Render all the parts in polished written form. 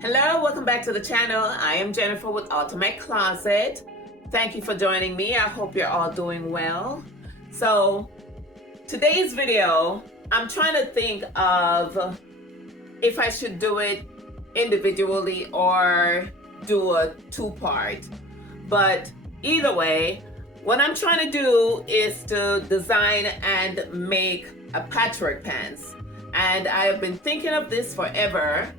Hello, welcome back to the channel. I am Jennifer with Ultimate Closet. Thank you for joining me. I hope you're all doing well. So today's video, I'm trying to think of if I should do it individually or do a two-part. But either way, what I'm trying to do is to design and make a patchwork pants. And I have been thinking of this forever.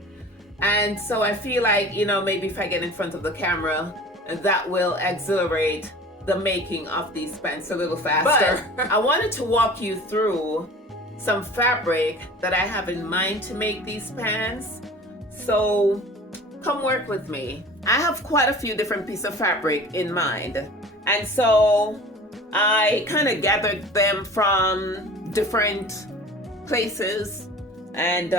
And so I feel like, maybe if I get in front of the camera, that will accelerate the making of these pants a little faster. But I wanted to walk you through some fabric that I have in mind to make these pants. So come work with me. I have quite a few different pieces of fabric in mind. And so I kind of gathered them from different places. And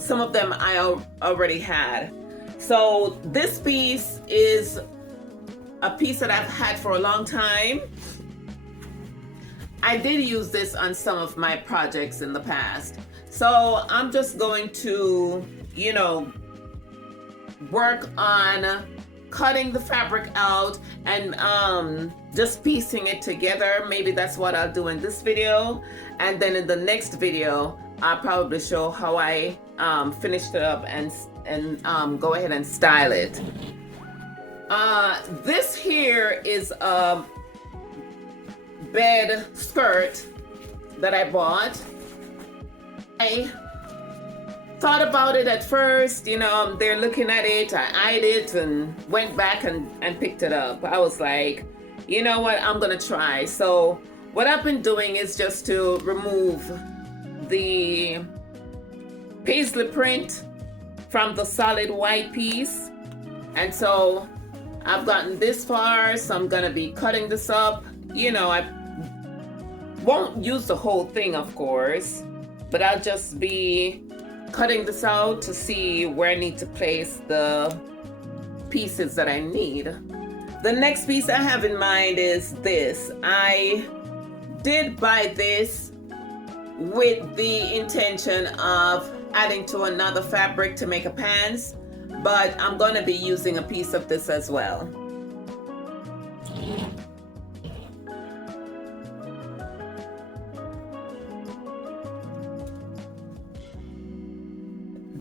some of them I already had. So this piece is a piece that I've had for a long time. I did use this on some of my projects in the past. So I'm just going to, work on cutting the fabric out and just piecing it together. Maybe that's what I'll do in this video. And then in the next video, I'll probably show how I finished it up and go ahead and style it. This here is a bed skirt that I bought. I thought about it at first, they're looking at it, I eyed it and went back and picked it up. I was like, you know what, I'm gonna try. So what I've been doing is just to remove the paisley print from the solid white piece, and so I've gotten this far, so I'm gonna be cutting this up. I won't use the whole thing, of course, but I'll just be cutting this out to see where I need to place the pieces that I need. The next piece I have in mind is this. I did buy this with the intention of adding to another fabric to make a pants, but I'm going to be using a piece of this as well.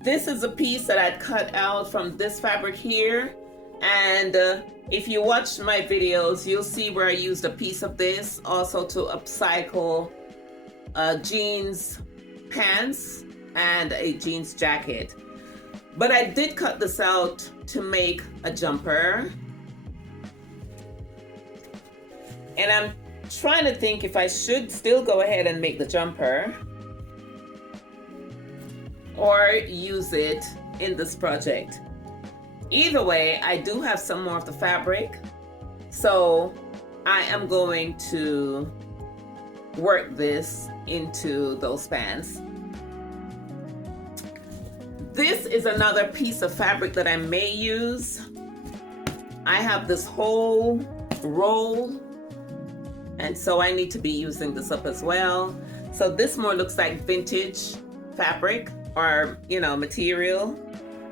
This is a piece that I cut out from this fabric here, and if you watch my videos, you'll see where I used a piece of this also to upcycle jeans pants and a jeans jacket. But I did cut this out to make a jumper, and I'm trying to think if I should still go ahead and make the jumper or use it in this project. Either way, I do have some more of the fabric, so I am going to work this into those pants. This is another piece of fabric that I may use. I have this whole roll, and so I need to be using this up as well. So this more looks like vintage fabric or material,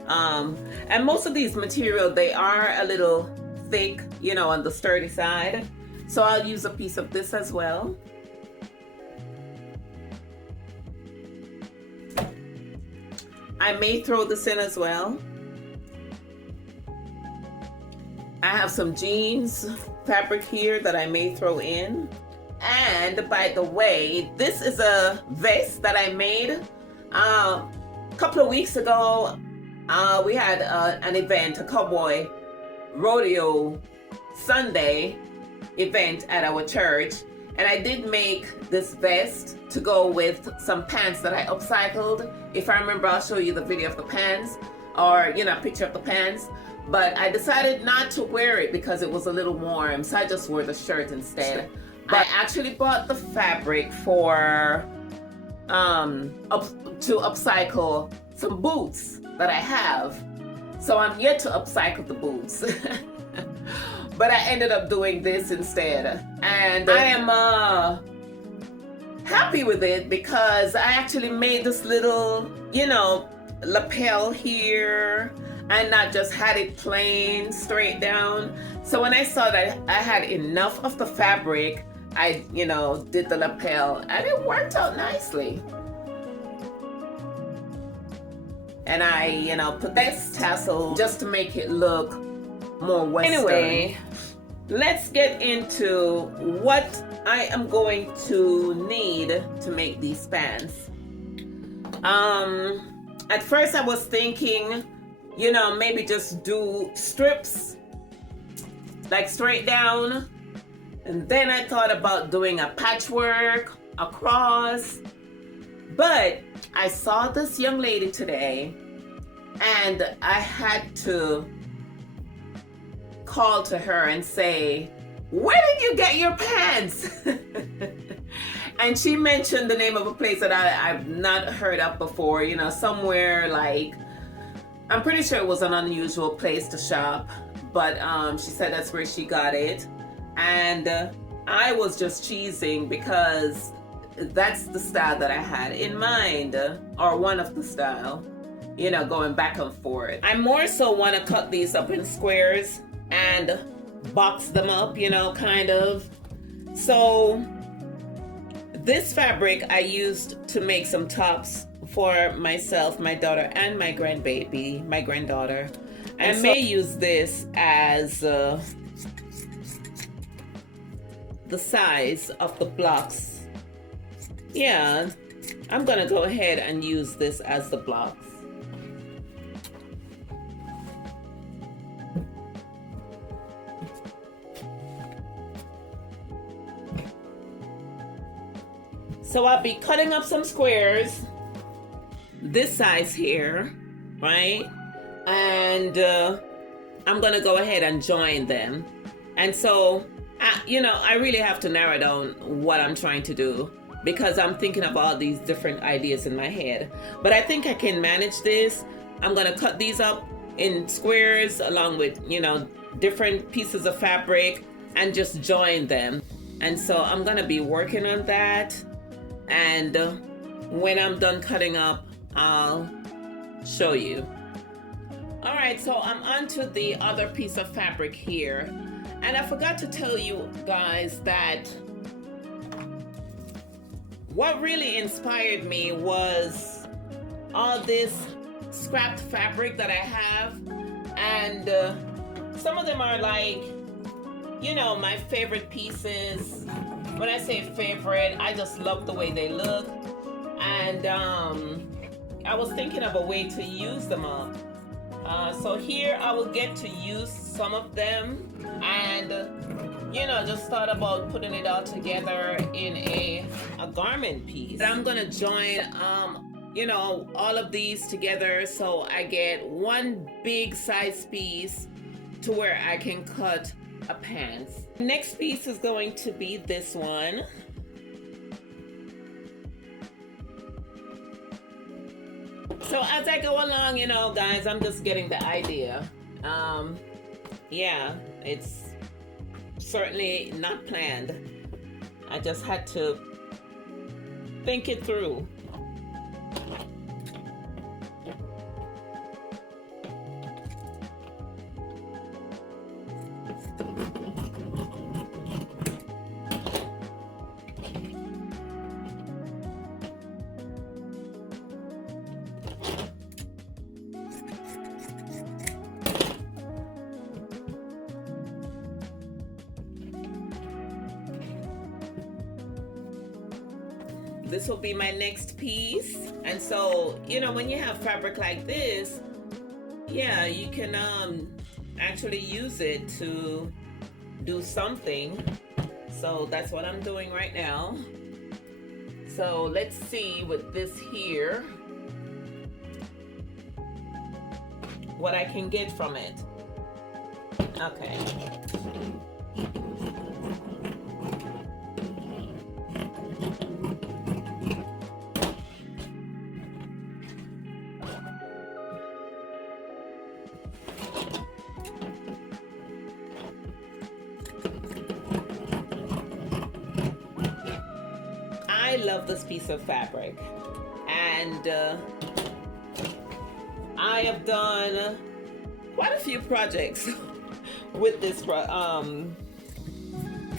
and most of these material, they are a little thick, on the sturdy side, so I'll use a piece of this as well. I may throw this in as well. I have some jeans fabric here that I may throw in. And by the way, this is a vest that I made a couple of weeks ago. We had an event, a cowboy rodeo Sunday event at our church, and I did make this vest to go with some pants that I upcycled. If I remember, I'll show you the video of the pants, or a picture of the pants. But I decided not to wear it because it was a little warm, so I just wore the shirt instead. But I actually bought the fabric for to upcycle some boots that I have. So I'm yet to upcycle the boots. But I ended up doing this instead. And I am happy with it because I actually made this little, lapel here. and not just had it plain straight down. So when I saw that I had enough of the fabric, I, did the lapel and it worked out nicely. And I, put this tassel just to make it look more Western. Anyway, let's get into what I am going to need to make these pants. At first I was thinking, maybe just do strips, like straight down. And then I thought about doing a patchwork across. But I saw this young lady today and I had to call to her and say, where did you get your pants? And she mentioned the name of a place that I've not heard of before, somewhere like, I'm pretty sure it was an unusual place to shop, but she said that's where she got it. And I was just cheesing because that's the style that I had in mind, or one of the style, going back and forth. I more so want to cut these up in squares and box them up, kind of. So this fabric I used to make some tops for myself, my daughter, and my grandbaby, my granddaughter. And I may use this as the size of the blocks. Yeah, I'm gonna go ahead and use this as the blocks. So I'll be cutting up some squares, this size here, right? And I'm gonna go ahead and join them. And so, I really have to narrow down what I'm trying to do because I'm thinking of all these different ideas in my head. But I think I can manage this. I'm gonna cut these up in squares along with, different pieces of fabric and just join them. And so I'm gonna be working on that. And when I'm done cutting up, I'll show you. All right, so I'm onto the other piece of fabric here. And I forgot to tell you guys that what really inspired me was all this scrapped fabric that I have. And some of them are like, my favorite pieces. When I say favorite, I just love the way they look. And I was thinking of a way to use them up. So here I will get to use some of them and, just thought about putting it all together in a garment piece. I'm gonna join, all of these together so I get one big size piece to where I can cut a pants. Next piece is going to be this one. So as I go along, guys, I'm just getting the idea. Yeah, it's certainly not planned. I just had to think it through. This will be my next piece. And so, when you have fabric like this, yeah, you can actually use it to do something. So that's what I'm doing right now. So let's see with this here what I can get from it. Okay. I love this piece of fabric, and I have done quite a few projects with this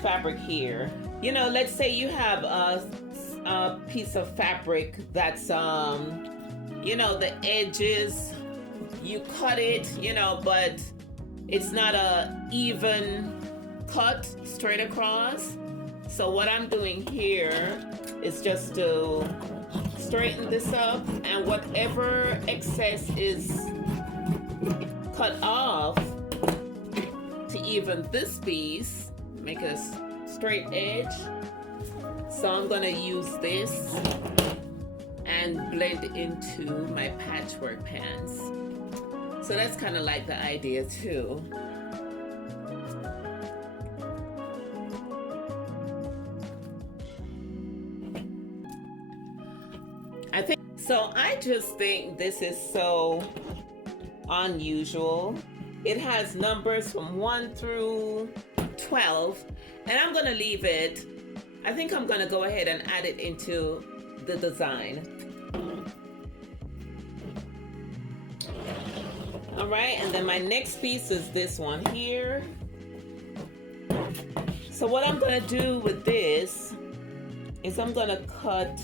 fabric here. You know, let's say you have a piece of fabric that's you know, the edges, you cut it, you know, but it's not a even cut straight across. So what I'm doing here is just to straighten this up, and whatever excess is cut off to even this piece, make a straight edge. So I'm gonna use this and blend into my patchwork pants. So that's kind of like the idea too. I just think this is so unusual. It has numbers from 1 through 12, and I'm gonna leave it. I think I'm gonna go ahead and add it into the design. All right, and then my next piece is this one here. So what I'm gonna do with this is I'm gonna cut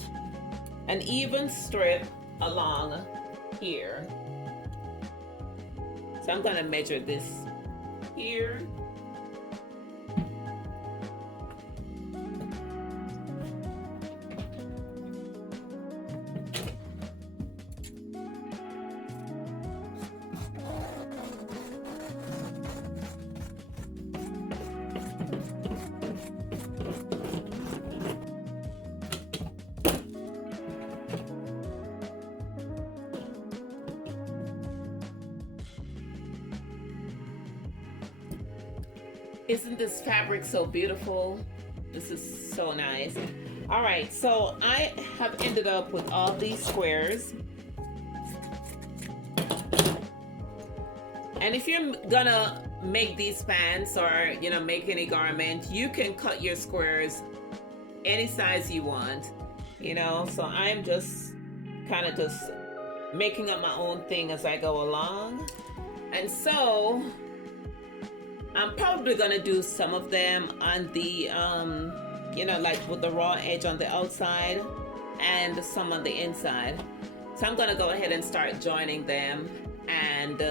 an even strip along here. So I'm gonna measure this here. Isn't this fabric so beautiful? This is so nice. All right, so I have ended up with all these squares. And if you're gonna make these pants or, you know, make any garment, you can cut your squares any size you want, you know. So I'm just kind of just making up my own thing as I go along. And so I'm probably gonna do some of them on the, you know, like with the raw edge on the outside and some on the inside. So I'm gonna go ahead and start joining them and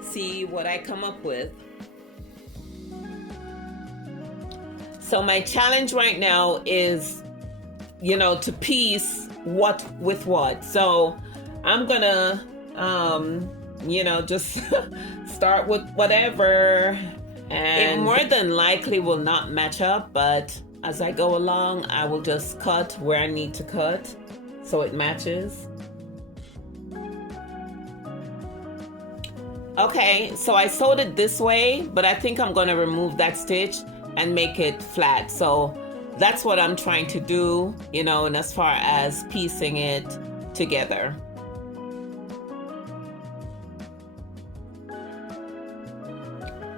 see what I come up with. So my challenge right now is, you know, to piece what with what. So I'm gonna, you know, just start with whatever. And it more than likely will not match up, but as I go along, I will just cut where I need to cut so it matches. Okay, so I sewed it this way, but I think I'm going to remove that stitch and make it flat. So that's what I'm trying to do, you know, and as far as piecing it together.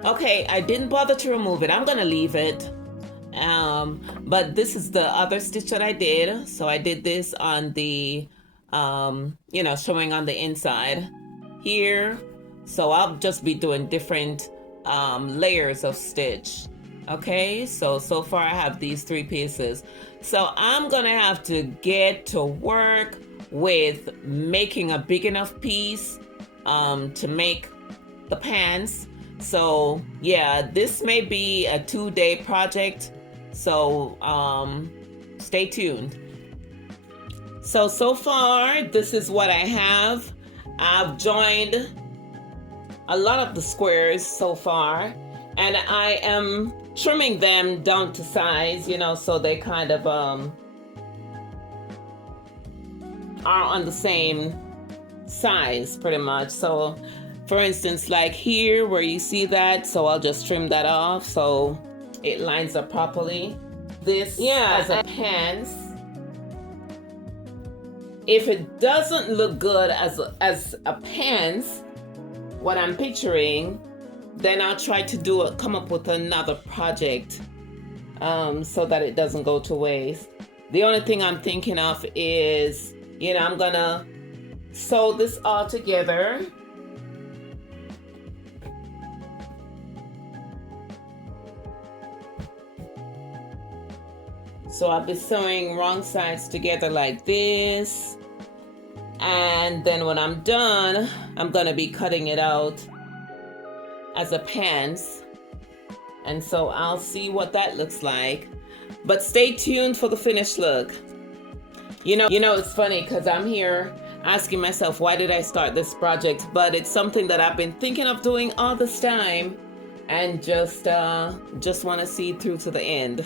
Okay, I didn't bother to remove it. I'm gonna leave it. But this is the other stitch that I did. So I did this on the, you know, showing on the inside here. So I'll just be doing different layers of stitch. Okay, so far I have these 3 pieces. So I'm gonna have to get to work with making a big enough piece to make the pants. So yeah, this may be a 2-day project, so stay tuned. So far this is what I have. I've joined a lot of the squares so far, and I am trimming them down to size, you know, so they kind of are on the same size pretty much. So for instance, like here where you see that, so I'll just trim that off so it lines up properly. This, yeah, as a pants. If it doesn't look good as a pants, what I'm picturing, then I'll try to come up with another project so that it doesn't go to waste. The only thing I'm thinking of is, you know, I'm gonna sew this all together. So I'll be sewing wrong sides together like this. And then when I'm done, I'm gonna be cutting it out as a pants. And so I'll see what that looks like. But stay tuned for the finished look. You know, it's funny because I'm here asking myself, why did I start this project? But it's something that I've been thinking of doing all this time and just want to see it through to the end.